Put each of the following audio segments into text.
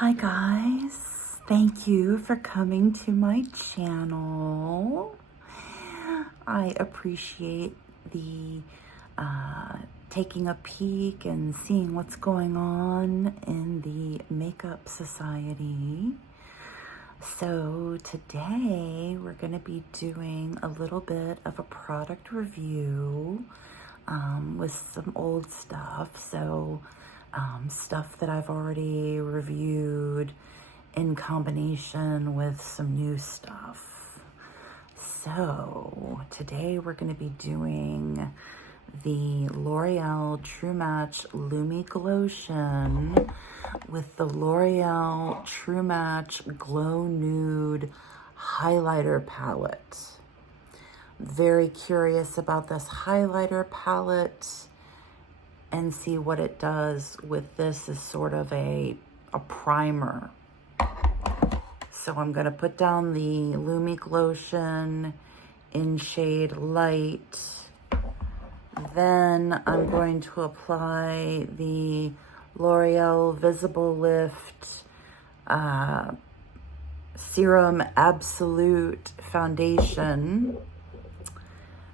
Hi guys, thank you for coming to my channel. I appreciate the taking a peek and seeing what's going on in the makeup society. So today we're going to be doing a little bit of a product review with some old stuff. So stuff that I've already reviewed in combination with some new stuff. So today we're going to be doing the L'Oreal True Match LUMI Glotion with the L'Oreal True Match Glow Nude Highlighter Palette. Very curious about this highlighter palette and see what it does with this as sort of a primer. So I'm going to put down the LUMI Glotion in shade Light. Then I'm going to apply the L'Oreal Visible Lift Serum Absolute Foundation.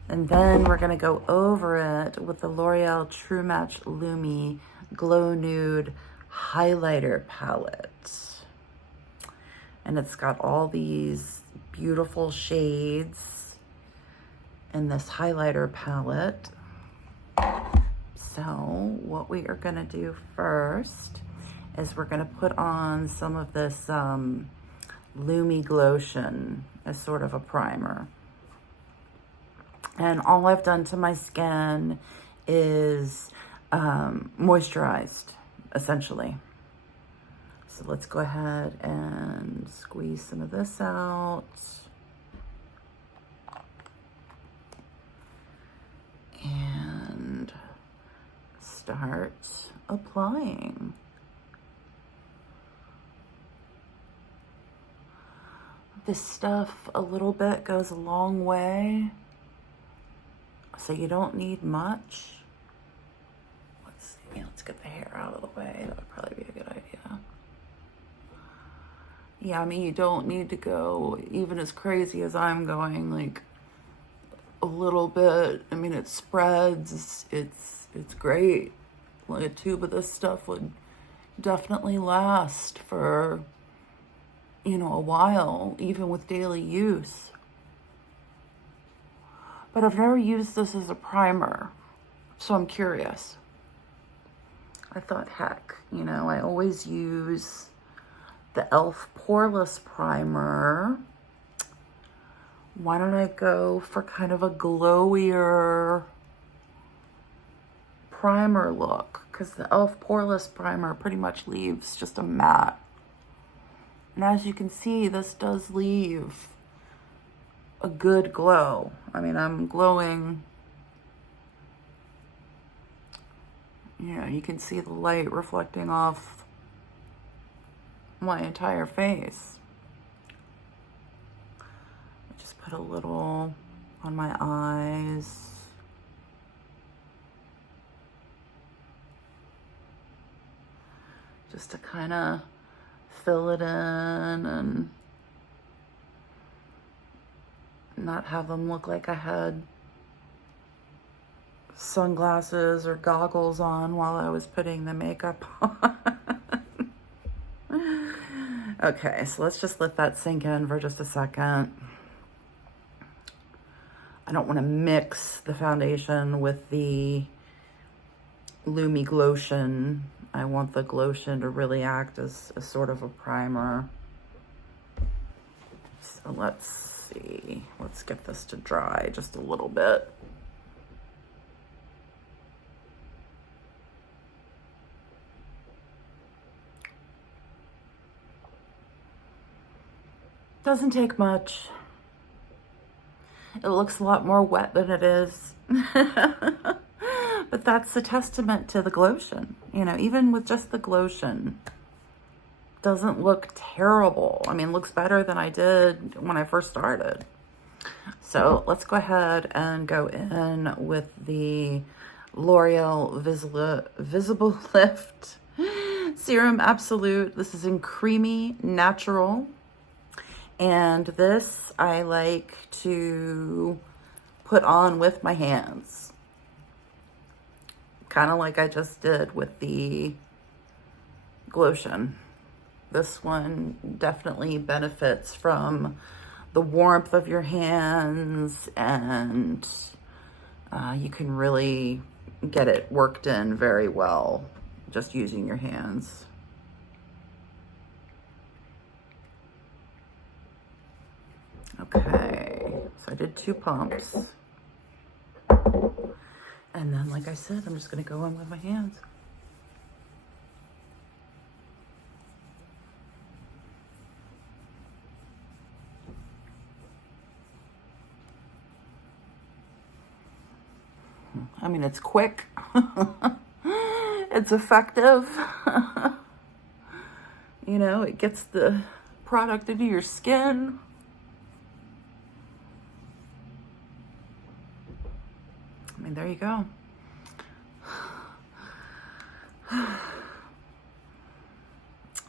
And then we're going to go over it with the L'Oreal True Match LUMI Glow Nude Highlighter Palette. And it's got all these beautiful shades in this highlighter palette. So what we are going to do first is we're going to put on some of this LUMI Glotion as sort of a primer. And all I've done to my skin is moisturized, essentially. So let's go ahead and squeeze some of this out. And start applying. This stuff, a little bit goes a long way. So you don't need much. Let's see, let's get the hair out of the way. That would probably be a good idea. Yeah, I mean, you don't need to go even as crazy as I'm going, like a little bit. I mean, it spreads, it's great. Like a tube of this stuff would definitely last for, you know, a while, even with daily use. But I've never used this as a primer, so I'm curious. I thought, heck, you know, I always use the e.l.f. Poreless Primer. Why don't I go for kind of a glowier primer look? Because the e.l.f. Poreless Primer pretty much leaves just a matte. And as you can see, this does leave a good glow. I mean, I'm glowing, you know, you can see the light reflecting off my entire face. I just put a little on my eyes. Just to kind of fill it in and not have them look like I had sunglasses or goggles on while I was putting the makeup on. Okay, so let's just let that sink in for just a second. I don't want to mix the foundation with the LUMI Glotion. I want the Glotion to really act as a sort of a primer. So let's see. Let's get this to dry just a little bit. Doesn't take much. It looks a lot more wet than it is. But that's a testament to the Glotion. You know, even with just the Glotion, doesn't look terrible. I mean, looks better than I did when I first started. So let's go ahead and go in with the L'Oreal Visible Lift Serum Absolute. This is in Creamy Natural. And this I like to put on with my hands. Kind of like I just did with the Glotion. This one definitely benefits from the warmth of your hands, and you can really get it worked in very well just using your hands. Okay, so I did 2 pumps. And then, like I said, I'm just going to go in with my hands. I mean, it's quick. It's effective. You know, it gets the product into your skin. I mean, there you go.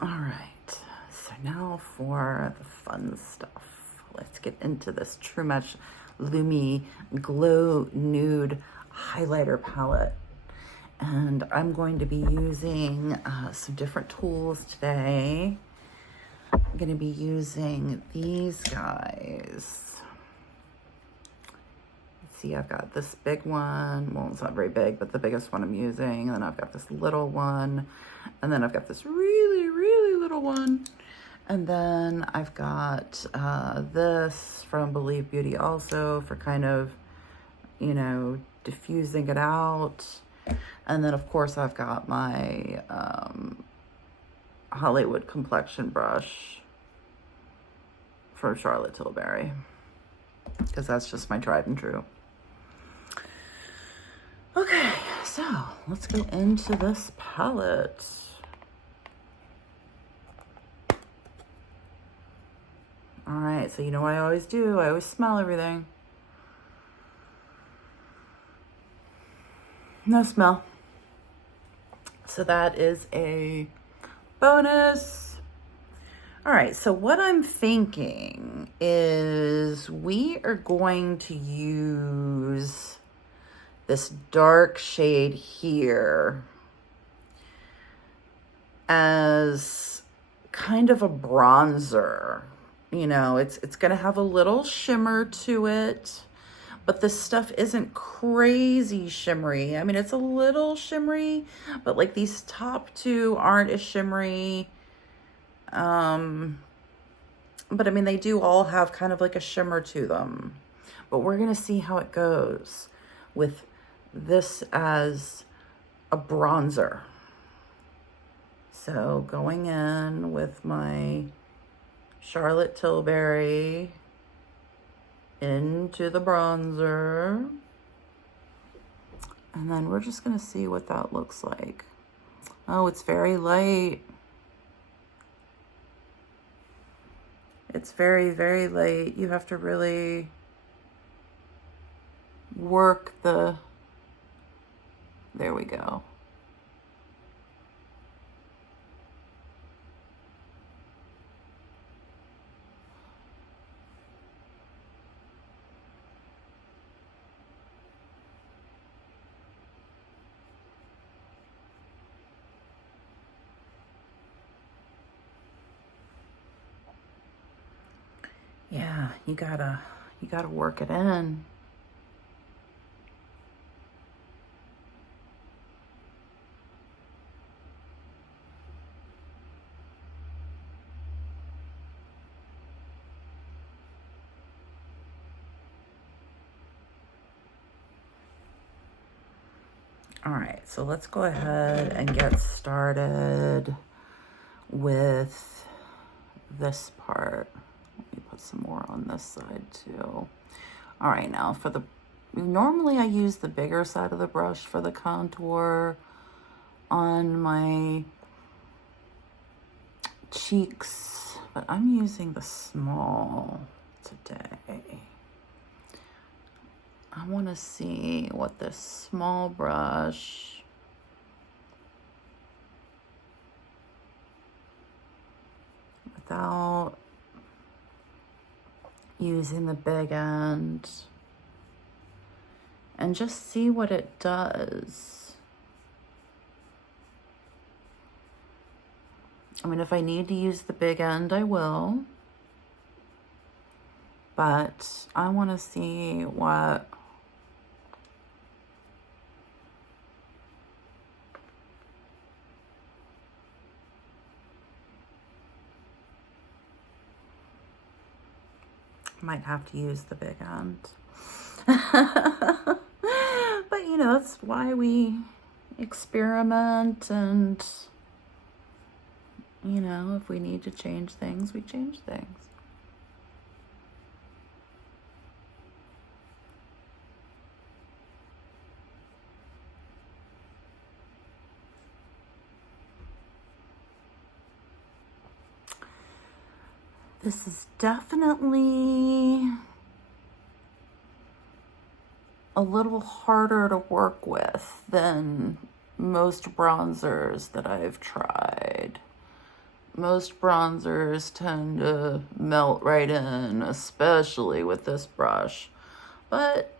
All right, so now for the fun stuff. Let's get into this True Match LUMI Glow Nude Highlighter Palette. And I'm going to be using some different tools today. I'm going to be using these guys. Let's see, I've got this big one. Well, it's not very big, but the biggest one I'm using. And then I've got this little one. And then I've got this really, really little one. And then I've got this from Believe Beauty also for kind of, you know, diffusing it out. And then, of course, I've got my Hollywood complexion brush from Charlotte Tilbury, because that's just my tried and true. Okay, so let's go into this palette. All right, so you know what I always do? I always smell everything. No smell. So that is a bonus. All right, so what I'm thinking is we are going to use this dark shade here as kind of a bronzer. You know, it's gonna have a little shimmer to it, but this stuff isn't crazy shimmery. I mean, it's a little shimmery, but like these top 2 aren't as shimmery. But I mean, they do all have kind of like a shimmer to them. But we're gonna see how it goes with this as a bronzer. So going in with my Charlotte Tilbury into the bronzer, and then we're just gonna see what that looks like. Oh, it's very light. It's very, very light. You have to really work the, there we go. Yeah, you gotta work it in. All right, so let's go ahead and get started with this part. Let me put some more on this side too. All right, now for the, normally I use the bigger side of the brush for the contour on my cheeks, but I'm using the small today. I want to see what this small brush without using the big end and just see what it does. I mean, if I need to use the big end, I will. But I want to see what might have to use the big end. But you know, that's why we experiment, and you know, if we need to change things, we change things. This is definitely a little harder to work with than most bronzers that I've tried. Most bronzers tend to melt right in, especially with this brush. But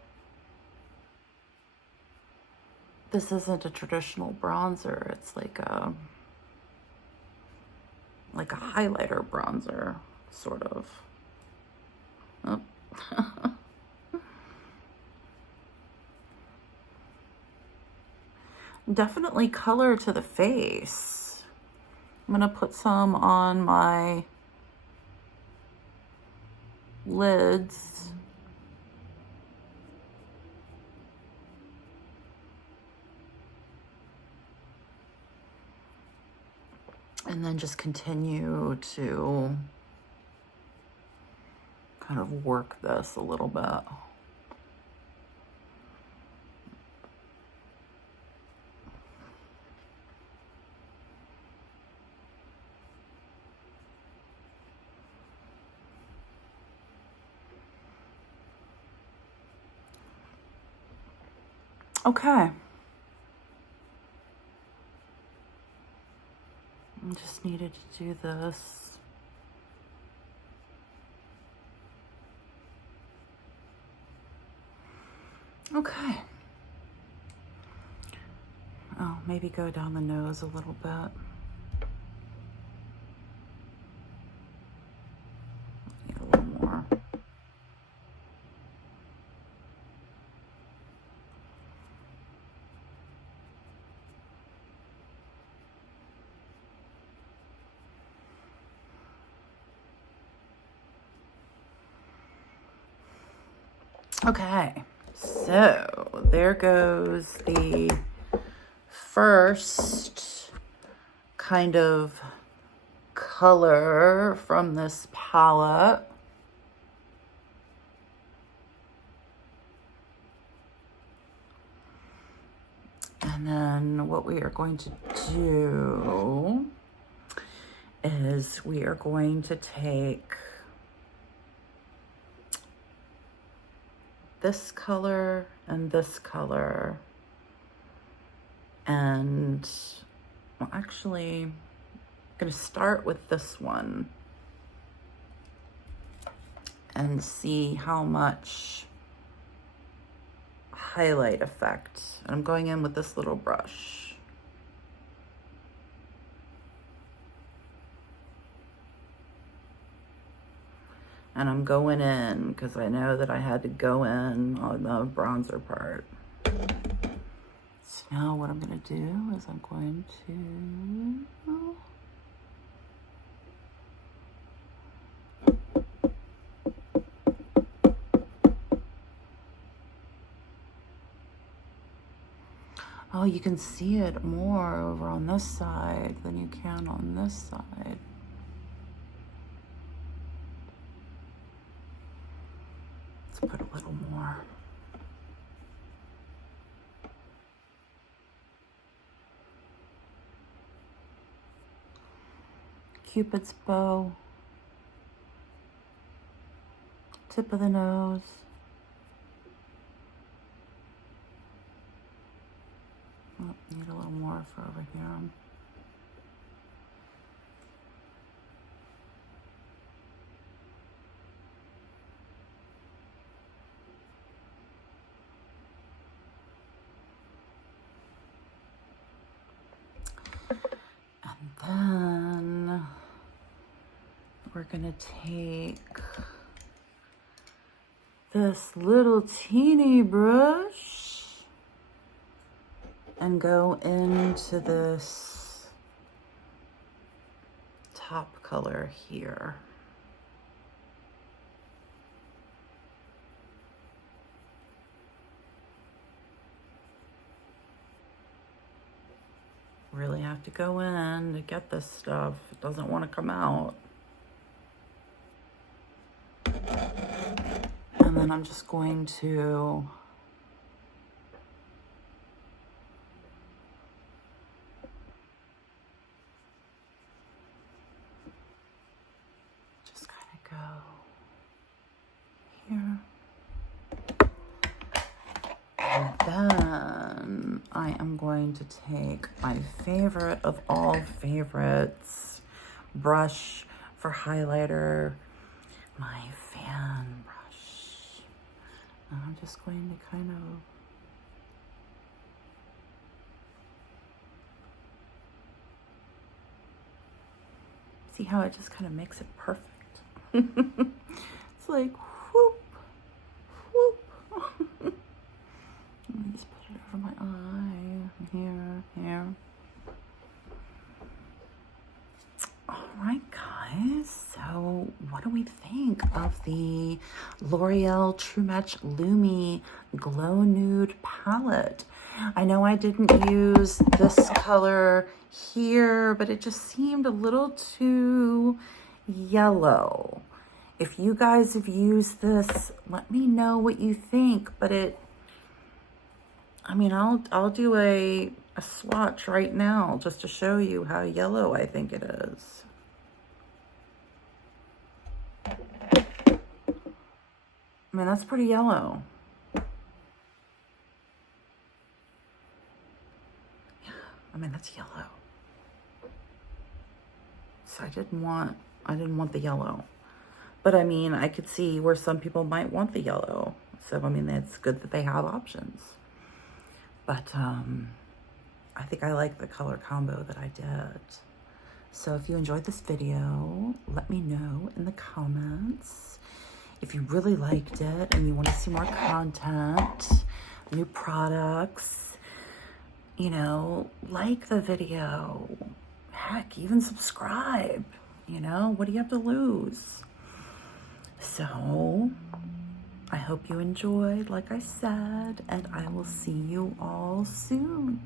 this isn't a traditional bronzer. It's like a highlighter bronzer, sort of. Oh. Definitely color to the face. I'm gonna put some on my lids. And then just continue to kind of work this a little bit. Okay. I just needed to do this. Okay. Oh, maybe go down the nose a little bit. Need a little more. Okay, so there goes the first kind of color from this palette. And then what we are going to do is we are going to take this color and this color, and well, actually I'm going to start with this one and see how much highlight effect. And I'm going in with this little brush. And I'm going in because I know that I had to go in on the bronzer part. So now what I'm going to do is I'm going to... Oh, you can see it more over on this side than you can on this side. Let's put a little more. Cupid's bow. Tip of the nose. Oh, need a little more for over here. we're gonna take this little teeny brush and go into this top color here. Really have to go in to get this stuff. It doesn't want to come out. And then I'm just going to just kind of go here. And then I am going to take my favorite of all favorites brush for highlighter, my fan brush. And I'm just going to kind of see how it just kind of makes it perfect. It's like whoop, whoop. Let me just put it over my eye, here. All right, guys, so what do we think of the L'Oreal True Match LUMI Glow Nude palette? I know I didn't use this color here, but it just seemed a little too yellow. If you guys have used this, let me know what you think, but I'll do a swatch right now just to show you how yellow I think it is. I mean, that's pretty yellow. Yeah, I mean, that's yellow. So I didn't want the yellow. But I mean, I could see where some people might want the yellow. So, I mean, it's good that they have options. But I think I like the color combo that I did. So if you enjoyed this video, let me know in the comments. If you really liked it and you want to see more content, new products, you know, like the video. Heck, even subscribe. You know, what do you have to lose? So I hope you enjoyed, like I said, and I will see you all soon.